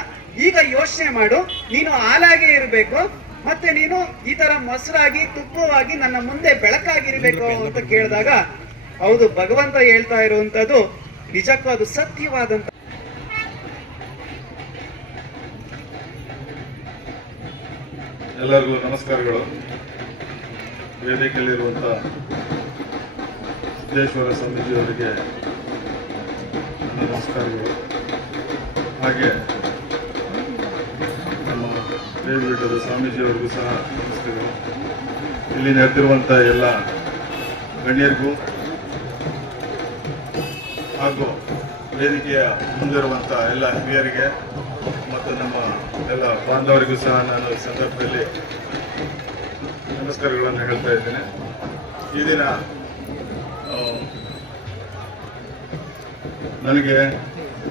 ಈಗ ಯೋಚನೆ ಮಾಡು, ನೀನು ಹಾಲಾಗೆ ಇರಬೇಕು, ಮತ್ತೆ ನೀನು ಈ ತರ ಮೊಸರಾಗಿ ತುಪ್ಪವಾಗಿ ನನ್ನ ಮುಂದೆ ಬೆಳಕಾಗಿರ್ಬೇಕು ಅಂತ ಕೇಳಿದಾಗ, ಹೌದು, ಭಗವಂತ ಹೇಳ್ತಾ ಇರುವಂತದ್ದು ನಿಜಕ್ಕೂ ಅದು ಸತ್ಯವಾದಂತ. ಎಲ್ಲರಿಗೂ ನಮಸ್ಕಾರಗಳು. ವೇದಿಕೆಯಲ್ಲಿರುವಂಥ ಸಿದ್ದೇಶ್ವರ ಸ್ವಾಮೀಜಿಯವರಿಗೆ ನಮಸ್ಕಾರಗಳು. ಹಾಗೆ ನಮ್ಮ ದೇವೀಠದ ಸ್ವಾಮೀಜಿಯವರಿಗೂ ಸಹ ನಮಸ್ಕಾರಗಳು. ಇಲ್ಲಿ ನೆರೆದಿರುವಂಥ ಎಲ್ಲ ಗಣ್ಯರಿಗೂ ಹಾಗೂ ವೇದಿಕೆಯ ಮುಂದಿರುವಂಥ ಎಲ್ಲ ಹಿರಿಯರಿಗೆ ಮತ್ತು ನಮ್ಮ ಎಲ್ಲ ಬಾಂಧವರಿಗೂ ಸಹ ನಾನು ಈ ಸಂದರ್ಭದಲ್ಲಿ ನಮಸ್ಕಾರಗಳನ್ನು ಹೇಳ್ತಾ ಇದ್ದೇನೆ. ಈ ದಿನ ನನಗೆ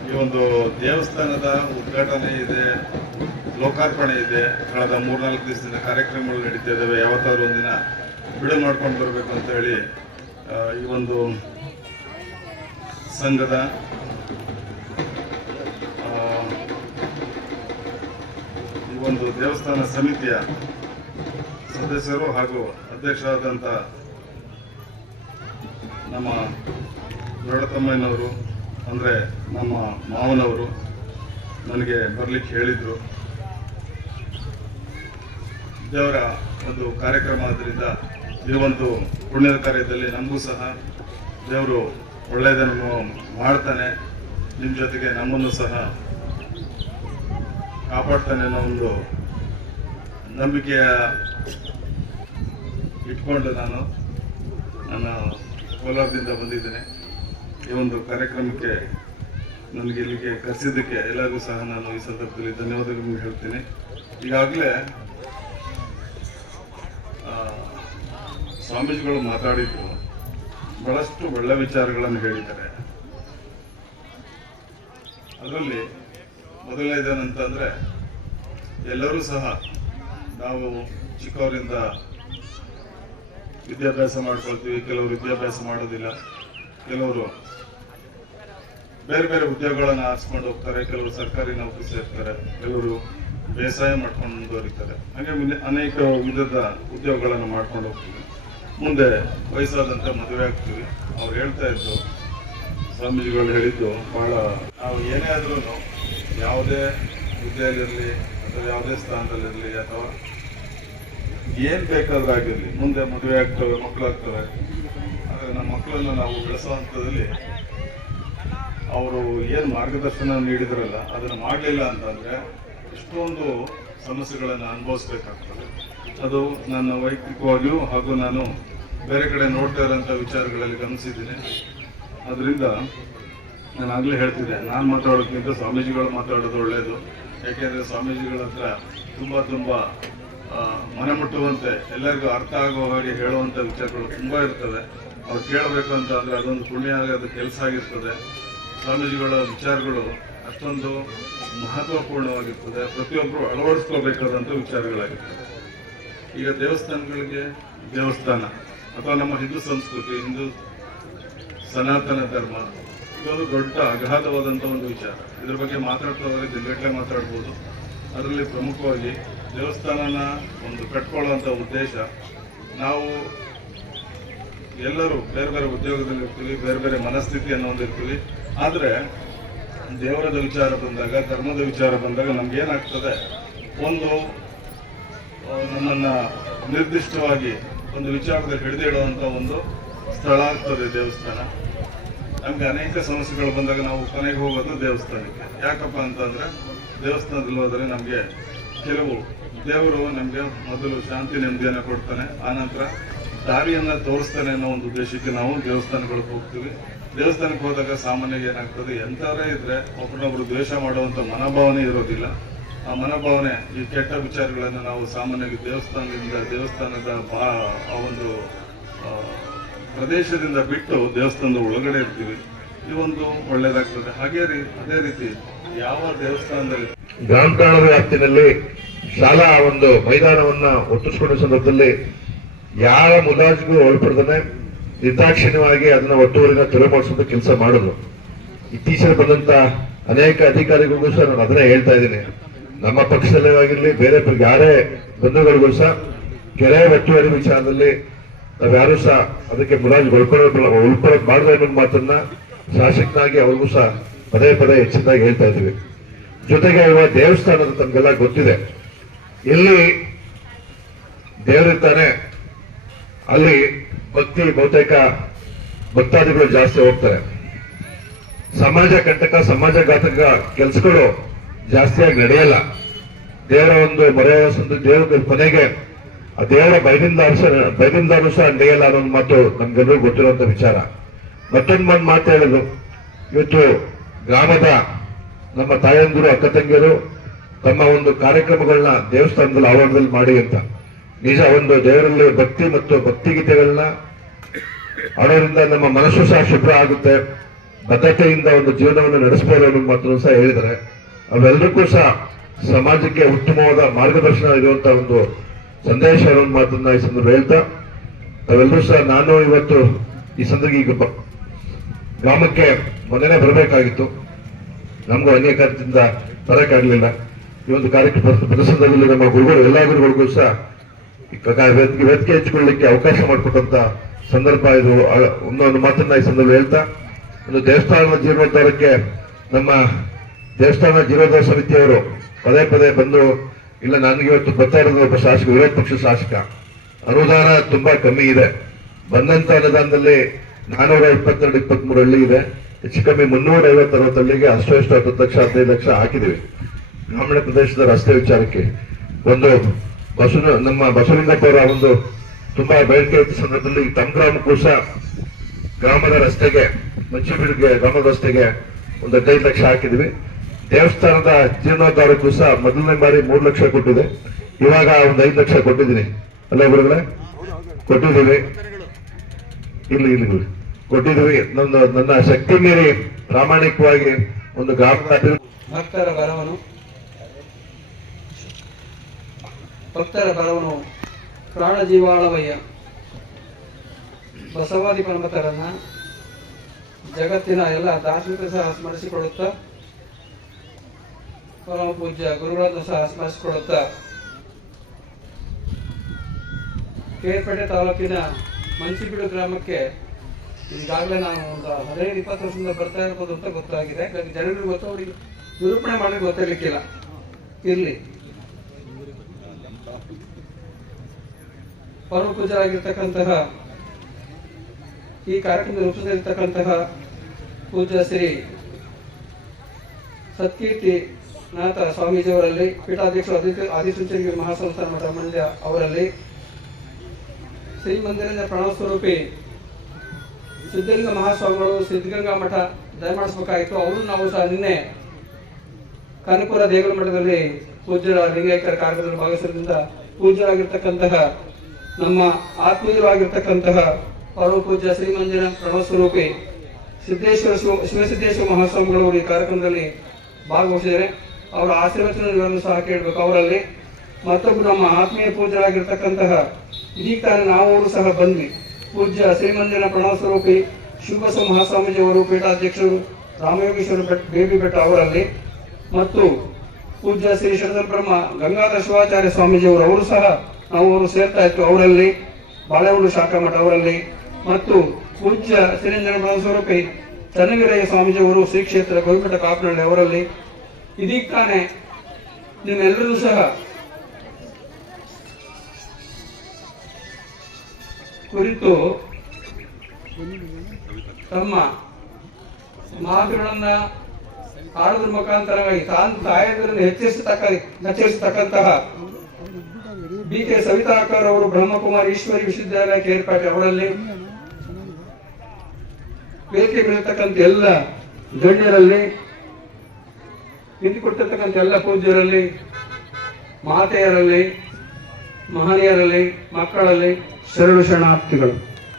ಈ ಒಂದು ದೇವಸ್ಥಾನದ ಉದ್ಘಾಟನೆ ಇದೆ, ಲೋಕಾರ್ಪಣೆ ಇದೆ. ಕಳೆದ 3-4 ದಿವಸದಿಂದ ಕಾರ್ಯಕ್ರಮಗಳು ನಡೀತಾ ಇದ್ದಾವೆ. ಯಾವತ್ತಾದ್ರೂ ಒಂದಿನ ಬಿಡುಗಡೆ ಮಾಡ್ಕೊಂಡು ಬರಬೇಕು ಅಂತ ಹೇಳಿ ಈ ಒಂದು ಸಂಘದ ಈ ಒಂದು ದೇವಸ್ಥಾನ ಸಮಿತಿಯ ಸದಸ್ಯರು ಹಾಗೂ ಅಧ್ಯಕ್ಷರಾದಂಥ ನಮ್ಮ ದೊಡ್ಡತಮ್ಮನವರು, ಅಂದರೆ ನಮ್ಮ ಮಾವನವರು ನನಗೆ ಬರಲಿಕ್ಕೆ ಹೇಳಿದರು. ದೇವರ ಒಂದು ಕಾರ್ಯಕ್ರಮ ಆದ್ದರಿಂದ ಈ ಒಂದು ಪುಣ್ಯದ ಕಾರ್ಯದಲ್ಲಿ ನಮಗೂ ಸಹ ದೇವರು ಒಳ್ಳೆಯದನ್ನು ಮಾಡ್ತಾನೆ, ನಿಮ್ಮ ಜೊತೆಗೆ ನಮ್ಮನ್ನು ಸಹ ಕಾಪಾಡ್ತಾನೆ ಅನ್ನೋ ಒಂದು ನಂಬಿಕೆಯ ಇಟ್ಕೊಂಡು ನಾನು ನನ್ನ ಕೋಲಾರದಿಂದ ಬಂದಿದ್ದೇನೆ. ಈ ಒಂದು ಕಾರ್ಯಕ್ರಮಕ್ಕೆ ನನಗೆ ಇಲ್ಲಿಗೆ ಕರೆಸಿದ್ದಕ್ಕೆ ಎಲ್ಲರಿಗೂ ಸಹ ನಾನು ಈ ಸಂದರ್ಭದಲ್ಲಿ ಧನ್ಯವಾದಗಳನ್ನು ಹೇಳ್ತೀನಿ. ಈಗಾಗಲೇ ಸ್ವಾಮೀಜಿಗಳು ಮಾತಾಡಿದ್ರು, ಬಹಳಷ್ಟು ಒಳ್ಳೆ ವಿಚಾರಗಳನ್ನು ಹೇಳಿದ್ದಾರೆ. ಅದರಲ್ಲಿ ಮೊದಲನೇದೇನಂತಂದ್ರೆ, ಎಲ್ಲರೂ ಸಹ ನಾವು ಚಿಕ್ಕವರಿಂದ ವಿದ್ಯಾಭ್ಯಾಸ ಮಾಡ್ಕೊಳ್ತೀವಿ, ಕೆಲವರು ವಿದ್ಯಾಭ್ಯಾಸ ಮಾಡೋದಿಲ್ಲ, ಕೆಲವರು ಬೇರೆ ಬೇರೆ ಉದ್ಯೋಗಗಳನ್ನು ಆರಿಸ್ಕೊಂಡು ಹೋಗ್ತಾರೆ, ಕೆಲವರು ಸರ್ಕಾರಿ ನೌಕರಿ ಸೇರ್ತಾರೆ, ಕೆಲವರು ಬೇಸಾಯ ಮಾಡ್ಕೊಂಡು ಮುಂದುವರಿತಾರೆ. ಹಾಗೆ ಅನೇಕ ವಿಧದ ಉದ್ಯೋಗಗಳನ್ನು ಮಾಡ್ಕೊಂಡು ಹೋಗ್ತೀವಿ. ಮುಂದೆ ವಯಸ್ಸಾದಂತೆ ಮದುವೆ ಆಗ್ತೀವಿ. ಅವ್ರು ಹೇಳ್ತಾ ಇದ್ದು, ಸ್ವಾಮೀಜಿಗಳು ಹೇಳಿದ್ದು ಬಹಳ, ನಾವು ಏನೇ ಆದ್ರೂ ಯಾವುದೇ ಹುದ್ದೆಯಲ್ಲಿರಲಿ ಅಥವಾ ಯಾವುದೇ ಸ್ಥಾನದಲ್ಲಿರಲಿ ಅಥವಾ ಏನ್ ಬೇಕಾದ್ರೂ ಆಗಿರ್ಲಿ, ಮುಂದೆ ಮದುವೆ ಆಗ್ತವೆ, ಮಕ್ಕಳಾಗ್ತವೆ. ಆದರೆ ನಮ್ಮ ಮಕ್ಕಳನ್ನ ನಾವು ಬೆಳೆಸುವಂಥದ್ದಲ್ಲಿ ಅವರು ಏನು ಮಾರ್ಗದರ್ಶನ ನೀಡಿದ್ರಲ್ಲ ಅದನ್ನು ಮಾಡಲಿಲ್ಲ ಅಂತಂದ್ರೆ ಎಷ್ಟೊಂದು ಸಮಸ್ಯೆಗಳನ್ನು ಅನುಭವಿಸ್ಬೇಕಾಗ್ತದೆ. ಅದು ನನ್ನ ವೈಯಕ್ತಿಕವಾಗಿಯೂ ಹಾಗೂ ನಾನು ಬೇರೆ ಕಡೆ ನೋಡ್ತಾ ಇರೋಂಥ ವಿಚಾರಗಳಲ್ಲಿ ಗಮನಿಸಿದ್ದೀನಿ. ಅದರಿಂದ ನಾನು ಆಗಲೇ ಹೇಳ್ತಿದ್ದೆ, ನಾನು ಮಾತಾಡೋಕ್ಕಿಂತ ಸ್ವಾಮೀಜಿಗಳು ಮಾತಾಡೋದು ಒಳ್ಳೆಯದು. ಯಾಕೆಂದರೆ ಸ್ವಾಮೀಜಿಗಳ ಹತ್ರ ತುಂಬ ಮನೆ ಮುಟ್ಟುವಂತೆ ಎಲ್ಲರಿಗೂ ಅರ್ಥ ಆಗೋ ಹಾಗೆ ಹೇಳುವಂಥ ವಿಚಾರಗಳು ತುಂಬ ಇರ್ತವೆ. ಅವ್ರು ಕೇಳಬೇಕು ಅಂತ ಅಂದರೆ ಅದೊಂದು ಪುಣ್ಯ ಆಗೋದು ಕೆಲಸ ಆಗಿರ್ತದೆ. ಸ್ವಾಮೀಜಿಗಳ ವಿಚಾರಗಳು ಅಷ್ಟೊಂದು ಮಹತ್ವಪೂರ್ಣವಾಗಿರ್ತದೆ, ಪ್ರತಿಯೊಬ್ಬರು ಅಳವಡಿಸ್ಕೋಬೇಕಾದಂಥ ವಿಚಾರಗಳಾಗಿರ್ತದೆ. ಈಗ ದೇವಸ್ಥಾನಗಳಿಗೆ ದೇವಸ್ಥಾನ ಅಥವಾ ನಮ್ಮ ಹಿಂದೂ ಸಂಸ್ಕೃತಿ, ಹಿಂದೂ ಸನಾತನ ಧರ್ಮ ಇದೊಂದು ದೊಡ್ಡ ಅಗಾಧವಾದಂಥ ಒಂದು ವಿಚಾರ. ಇದ್ರ ಬಗ್ಗೆ ಮಾತಾಡ್ತಾ ಹೋದರೆ ದಿನಗಟ್ಟಲೆ ಮಾತಾಡ್ಬೋದು. ಅದರಲ್ಲಿ ಪ್ರಮುಖವಾಗಿ ದೇವಸ್ಥಾನನ ಒಂದು ಕಟ್ಕೊಳ್ಳುವಂಥ ಉದ್ದೇಶ, ನಾವು ಎಲ್ಲರೂ ಬೇರೆ ಬೇರೆ ಉದ್ಯೋಗದಲ್ಲಿ ಇರ್ತೀವಿ, ಬೇರೆ ಬೇರೆ ಮನಸ್ಥಿತಿಯನ್ನು ಹೊಂದಿರ್ತೀವಿ. ಆದರೆ ದೇವರದ ವಿಚಾರ ಬಂದಾಗ, ಧರ್ಮದ ವಿಚಾರ ಬಂದಾಗ ನಮ್ಗೇನಾಗ್ತದೆ, ಒಂದು ನಮ್ಮನ್ನು ನಿರ್ದಿಷ್ಟವಾಗಿ ಒಂದು ವಿಚಾರದಲ್ಲಿ ಹಿಡಿದಿಡುವಂಥ ಒಂದು ಸ್ಥಳ ಆಗ್ತದೆ ದೇವಸ್ಥಾನ. ನಮಗೆ ಅನೇಕ ಸಮಸ್ಯೆಗಳು ಬಂದಾಗ ನಾವು ಕೊನೆಗೆ ಹೋಗೋದು ದೇವಸ್ಥಾನಕ್ಕೆ. ಯಾಕಪ್ಪ ಅಂತಂದರೆ ದೇವಸ್ಥಾನದಲ್ಲಿ ಹೋದರೆ ನಮಗೆ ಕೆಲವು ದೇವರು ನಮಗೆ ಮೊದಲು ಶಾಂತಿ ನೆಮ್ಮದಿಯನ್ನು ಕೊಡ್ತಾನೆ, ಆನಂತರ ದಾರಿಯನ್ನು ತೋರಿಸ್ತಾನೆ ಅನ್ನೋ ಒಂದು ಉದ್ದೇಶಕ್ಕೆ ನಾವು ದೇವಸ್ಥಾನಗಳಿಗೆ ಹೋಗ್ತೀವಿ. ದೇವಸ್ಥಾನಕ್ಕೆ ಹೋದಾಗ ಸಾಮಾನ್ಯವಾಗಿ ಏನಾಗ್ತದೆ, ಎಂಥವರೇ ಇದ್ರೆ ಒಬ್ಬರನ್ನೊಬ್ಬರು ದ್ವೇಷ ಮಾಡುವಂಥ ಮನೋಭಾವನೆ ಇರೋದಿಲ್ಲ. ಆ ಮನೋಭಾವನೆ, ಈ ಕೆಟ್ಟ ವಿಚಾರಗಳನ್ನು ನಾವು ಸಾಮಾನ್ಯವಾಗಿ ದೇವಸ್ಥಾನದ ಆ ಒಂದು ಪ್ರದೇಶದಿಂದ ಬಿಟ್ಟು ದೇವಸ್ಥಾನದ ಒಳಗಡೆ ಇರ್ತೀವಿ. ಇದೊಂದು ಒಳ್ಳೇದಾಗ್ತದೆ. ಅದೇ ರೀತಿ ಯಾವ ದೇವಸ್ಥಾನದಲ್ಲಿ ಗ್ರಾಮ ಠಾಣದ ವ್ಯಾಪ್ತಿನಲ್ಲಿ ಶಾಲಾ ಒಂದು ಮೈದಾನವನ್ನ ಒತ್ತಿಸ್ಕೊಂಡ ಸಂದರ್ಭದಲ್ಲಿ ಯಾವ ಮುಲಾಜಿಗೂ ಒಳಪಡದೇ ನಿರ್ದಾಕ್ಷಿಣ್ಯವಾಗಿ ಅದನ್ನ ಒತ್ತುವರಿನ ತೆರವು ಮಾಡಿಸುವಂತ ಕೆಲಸ ಮಾಡಿದ್ರು. ಇತ್ತೀಚೆಗೆ ಬಂದಂತ ಅನೇಕ ಅಧಿಕಾರಿಗಳಿಗೂ ಸಹ ನಾನು ಅದನ್ನೇ ಹೇಳ್ತಾ ಇದ್ದೀನಿ. ನಮ್ಮ ಪಕ್ಷದಲ್ಲೇ ಆಗಿರ್ಲಿ, ಬೇರೆ ಯಾರೇ ಬಂಧುಗಳಿಗೂ ಸಹ ಕೆರೆ ಒತ್ತುವರಿ ವಿಚಾರದಲ್ಲಿ ನಾವ್ಯಾರು ಸಹ ಅದಕ್ಕೆ ಮುಲಾಜು ಉಳ್ಕೊಳ್ಳೋದು ಮಾಡದ ಅನ್ನೋ ಮಾತನ್ನ ಶಾಸಕನಾಗಿ ಅವ್ರಿಗೂ ಸಹ ಪದೇ ಪದೇ ಹೆಚ್ಚಿನದಾಗಿ ಹೇಳ್ತಾ ಇದ್ದೀವಿ. ಜೊತೆಗೆ ಇವಾಗ ದೇವಸ್ಥಾನದ ತಮಗೆಲ್ಲ ಗೊತ್ತಿದೆ, ಎಲ್ಲಿ ದೇವರಿರ್ತಾನೆ ಅಲ್ಲಿ ಭಕ್ತಿ ಬಹುತೇಕ ಭಕ್ತಾದಿಗಳು ಜಾಸ್ತಿ ಹೋಗ್ತಾರೆ. ಸಮಾಜ ಕಂಟಕ, ಸಮಾಜಘಾತಕ ಕೆಲಸಗಳು ಜಾಸ್ತಿಯಾಗಿ ನಡೆಯಲ್ಲ. ದೇವರ ಒಂದು ಮರ್ಯಾದೆ ದೇವರ ಕೊನೆಗೆ ಆ ದೇವರ ಬೈದಿಂದಾರು ಸಹ ನಡೆಯಲ್ಲ ಅನ್ನೋ ಮಾತು ನಮ್ಗೆಲ್ಲರೂ ಗೊತ್ತಿರುವಂತ ವಿಚಾರ. ಮತ್ತೊಂದು ಮಾತು ಹೇಳಿದ್ರು, ಇವತ್ತು ಗ್ರಾಮದ ನಮ್ಮ ತಾಯಂದಿರು, ಅಕ್ಕ ತಂಗಿಯರು ತಮ್ಮ ಒಂದು ಕಾರ್ಯಕ್ರಮಗಳನ್ನ ದೇವಸ್ಥಾನದಲ್ಲಿ ಆವರಣದಲ್ಲಿ ಮಾಡಿ ಅಂತ. ನಿಜ, ಒಂದು ದೇವರಲ್ಲಿ ಭಕ್ತಿ ಮತ್ತು ಭಕ್ತಿಗೀತೆಗಳನ್ನ ಆಡೋದ್ರಿಂದ ನಮ್ಮ ಮನಸ್ಸು ಸಹ ಶುಭ್ರ ಆಗುತ್ತೆ, ಬದ್ಧತೆಯಿಂದ ಒಂದು ಜೀವನವನ್ನು ನಡೆಸಬಹುದು ಅನ್ನೋ ಮಾತನ್ನು ಸಹ ಹೇಳಿದ್ದಾರೆ. ಅವೆಲ್ಲರಿಗೂ ಸಹ ಸಮಾಜಕ್ಕೆ ಉತ್ತಮವಾದ ಮಾರ್ಗದರ್ಶನ ಇರುವಂತಹ ಒಂದು ಸಂದೇಶ ಅನ್ನೋ ಮಾತನ್ನ ಈ ಸಂದರ್ಭ ಹೇಳ್ತಾ, ಅವೆಲ್ಲರೂ ಸಹ ನಾನು ಇವತ್ತು ಈ ಸಂದರ್ಭ ಈಗ ಗ್ರಾಮಕ್ಕೆ ಮೊನ್ನೆನೇ ಬರಬೇಕಾಗಿತ್ತು, ನಮಗೂ ಅನೇಕ ಕಾರಣದಿಂದ ಬರಕ್ಕಾಗ್ಲಿಲ್ಲ. ಈ ಒಂದು ಕಾರ್ಯಕ್ರಮ ಪ್ರದರ್ಶನದಲ್ಲಿ ನಮ್ಮ ಗುರುಗಳು, ಎಲ್ಲಾ ಗುರುಗಳಿಗೂ ಸಹ ವೇದಿಕೆ ಹಂಚಿಕೊಳ್ಳಲಿಕ್ಕೆ ಅವಕಾಶ ಮಾಡಿಕೊಟ್ಟಂತ ಸಂದರ್ಭ ಇದು. ಒಂದೊಂದು ಮಾತನ್ನ ಈ ಸಂದರ್ಭ ಹೇಳ್ತಾ, ಒಂದು ದೇವಸ್ಥಾನದ ಜೀರ್ಣೋದ್ಧಾರಕ್ಕೆ ನಮ್ಮ ದೇವಸ್ಥಾನ ಜೀರ್ಣೋದ್ಧಾರ ಸಮಿತಿಯವರು ಪದೇ ಪದೇ ಬಂದು, ಇಲ್ಲ ನನಗೆ ಇವತ್ತು ಬರ್ತಾ ಇರೋದು ಒಬ್ಬ ಶಾಸಕ, ವಿರೋಧ ಪಕ್ಷ ಶಾಸಕ, ಅನುದಾನ ತುಂಬಾ ಕಮ್ಮಿ ಇದೆ, ಬಂದಂತ ಅನುದಾನದಲ್ಲಿ 422-23 ಹಳ್ಳಿ ಇದೆ, ಹೆಚ್ಚು ಕಮ್ಮಿ 350-60 ಹಳ್ಳಿಗೆ ಅಷ್ಟು 10 ಲಕ್ಷ 15 ಲಕ್ಷ ಹಾಕಿದ್ದೀವಿ. ಗ್ರಾಮೀಣ ಪ್ರದೇಶದ ರಸ್ತೆ ವಿಚಾರಕ್ಕೆ ಒಂದು ನಮ್ಮ ಬಸವಲಿಂಗಪ್ಪ ಅವರ ಒಂದು ತುಂಬಾ ಬೇಡಿಕೆ ಇದ್ದ ಸಂದರ್ಭದಲ್ಲಿ ತಮ್ಮ ಗ್ರಾಮಕ್ಕೂ ಸಹ ಗ್ರಾಮದ ರಸ್ತೆಗೆ, ಮಂಚಿಬೀಡಿಗೆ ಗ್ರಾಮದ ರಸ್ತೆಗೆ ಒಂದು 15 ಲಕ್ಷ ಹಾಕಿದ್ವಿ. ದೇವಸ್ಥಾನದ ಜೀರ್ಣೋದ್ಧಾರಕ್ಕೂ ಸಹ ಮೊದಲನೇ ಬಾರಿ 3 ಲಕ್ಷ ಕೊಟ್ಟಿದೆ, ಇವಾಗ ಒಂದು 5 ಲಕ್ಷ ಕೊಟ್ಟಿದ್ದೀನಿ. ಅಲ್ಲ ಗುರುಗಳೇ, ಕೊಟ್ಟಿದ್ದೀವಿ, ಇಲ್ಲಿ ಕೊಟ್ಟಿದ್ದೀವಿ. ನನ್ನ ಶಕ್ತಿ ಮೀರಿ ಪ್ರಾಮಾಣಿಕವಾಗಿ ಒಂದು ಗ್ರಾಮದ ಭಕ್ತರ ಬರವನು ಪ್ರಾಣ ಜೀವಾಳವಯ್ಯ ಬಸವಾದಿ ಪರಂಪರನ್ನ ಜಗತ್ತಿನ ಎಲ್ಲ ದಾರ್ಶನಿಕರು ಸಹ ಸ್ಮರಿಸಿಕೊಳ್ಳುತ್ತಾ, ಪರಮ ಪೂಜ್ಯ ಗುರುಗಳನ್ನು ಸಹ ಸ್ಮರಿಸಿಕೊಳ್ಳುತ್ತಾ, ಕೇರ್ಪೇಟೆ ತಾಲೂಕಿನ ಮಂಚಿಬೀಡು ಗ್ರಾಮಕ್ಕೆ ಈಗಾಗಲೇ ನಾನು ಒಂದು 15-20 ವರ್ಷದಿಂದ ಬರ್ತಾ ಇರ್ಬೋದು ಅಂತ ಗೊತ್ತಾಗಿದೆ. ಜನರಿಗೆ ಗೊತ್ತು, ಅವರಿಗೆ ನಿರೂಪಣೆ ಮಾಡಲಿಕ್ಕೆ ಗೊತ್ತಿರ್ಲಿಕ್ಕಿಲ್ಲ. ಇರಲಿ, ಪರಮ ಪೂಜ್ಯರಾಗಿರ್ತಕ್ಕಂತಹ ಈ ಕಾರ್ಯಕ್ರಮದ ರೂಪಿಸಿರ್ತಕ್ಕಂತಹ ಪೂಜ್ಯ ಶ್ರೀ ಸತ್ಕೀರ್ತಿ ನಾಥ ಸ್ವಾಮೀಜಿಯವರಲ್ಲಿ, ಪೀಠಾಧ್ಯಕ್ಷರು ಆದಿಚುಂಚನಗಿರಿ ಮಹಾಸಂಸ್ಥಾನ ಮಠ ಮಂಡ್ಯ ಅವರಲ್ಲಿ, ಶ್ರೀ ಮಂದಿರ ಪ್ರಣವ ಸ್ವರೂಪಿ ಸಿದ್ಧಲಿಂಗ ಮಹಾಸ್ವಾಮಿಗಳು ಸಿದ್ಧಗಂಗಾ ಮಠ ದಯಮಾಡಿಸಬೇಕಾಯಿತು. ಅವರು ನಾವು ಸಹ ನಿನ್ನೆ ಕನಕಪುರ ದೇಗುಲ ಮಠದಲ್ಲಿ ಪೂಜ್ಯರ ಲಿಂಗೈಕ್ಯರ ಕಾರ್ಯಕ್ರಮದಲ್ಲಿ ಭಾಗವಹಿಸಿದ್ರಿಂದ ಪೂಜ್ಯರಾಗಿರ್ತಕ್ಕಂತಹ ನಮ್ಮ ಆತ್ಮೀಯರಾಗಿರ್ತಕ್ಕಂತಹ ಪರಮ ಪೂಜ್ಯ ಶ್ರೀಮಂದಿರ ಪ್ರಣವ ಸ್ವರೂಪಿ ಶಿವಸಿದ್ದೇಶ್ವರ ಮಹಾಸ್ವಾಮಿಗಳು ಈ ಕಾರ್ಯಕ್ರಮದಲ್ಲಿ ಭಾಗವಹಿಸಿದರೆ ಅವರ ಆಶೀರ್ವಚನಗಳನ್ನು ಸಹ ಕೇಳಬೇಕು. ಅವರಲ್ಲಿ ಮತ್ತೊಬ್ಬರು ನಮ್ಮ ಆತ್ಮೀಯ ಪೂಜ್ಯರಾಗಿರ್ತಕ್ಕಂತಹ ಇದೀಗ ತಾನೇ ನಾವು ಸಹ ಬಂದ್ವಿ. ಪೂಜ್ಯ ಶ್ರೀಮಂದಿರ ಪ್ರಣವ ಸ್ವರೂಪಿ ಶಿವಬಸವ ಮಹಾಸ್ವಾಮೀಜಿ ಅವರು, ಪೀಠಾಧ್ಯಕ್ಷರು ರಾಮಯೋಗೇಶ್ವರ ಬೇಬಿ ಬೆಟ್ಟ ಅವರಲ್ಲಿ, ಮತ್ತು ಪೂಜ್ಯ ಶ್ರೀ ಶರದಲ್ ಬ್ರಹ್ಮ ಗಂಗಾಧರ ಶಿವಾಚಾರ್ಯ ಸ್ವಾಮೀಜಿಯವರು, ಅವರು ಸಹ ನಾವು ಸೇರ್ತಾ ಇತ್ತು ಅವರಲ್ಲಿ, ಬಾಳೆಹೊಳು ಶಾಖಾ ಮಠ ಅವರಲ್ಲಿ, ಮತ್ತು ಪೂಜ್ಯ ಶ್ರೀರಂಜನ ಪ್ರಣವ ಸ್ವರೂಪಿ ಚನ್ನವೀರಯ್ಯ ಸ್ವಾಮೀಜಿಯವರು ಶ್ರೀ ಕ್ಷೇತ್ರ ಗೋವಿಮಠ ಕಾಪನಹಳ್ಳಿ ಅವರಲ್ಲಿ. ಇದೀಗ ತಾನೇ ನಿಮ್ಮೆಲ್ಲರೂ ಸಹ ಕುರಿತು ತಮ್ಮ ಮಾತುಗಳನ್ನ ಆಡೋದ್ರ ಮುಖಾಂತರವಾಗಿ ತಾಯಂದಿರನ್ನು ಹೆಚ್ಚಿಸತಕ್ಕಂತಹ ಬಿ.ಕೆ. ಸವಿತಾಕರ್ ಅವರು ಬ್ರಹ್ಮಕುಮಾರಿ ಈಶ್ವರಿ ವಿಶ್ವವಿದ್ಯಾಲಯ ಕೇರ್ಪೇಟೆ ಅವರಲ್ಲಿ, ವೇದಿಕೆ ಬೀಳತಕ್ಕಂಥ ಎಲ್ಲ ಗಣ್ಯರಲ್ಲಿ, ಕೊಟ್ಟಿರ್ತಕ್ಕಂಥ ಎಲ್ಲ ಪೂಜ್ಯರಲ್ಲಿ, ಮಾತೆಯರಲ್ಲಿ, ಮಹನೀಯರಲ್ಲಿ, ಮಕ್ಕಳಲ್ಲಿ ಶರಣಾರ್ಥಿಗಳು.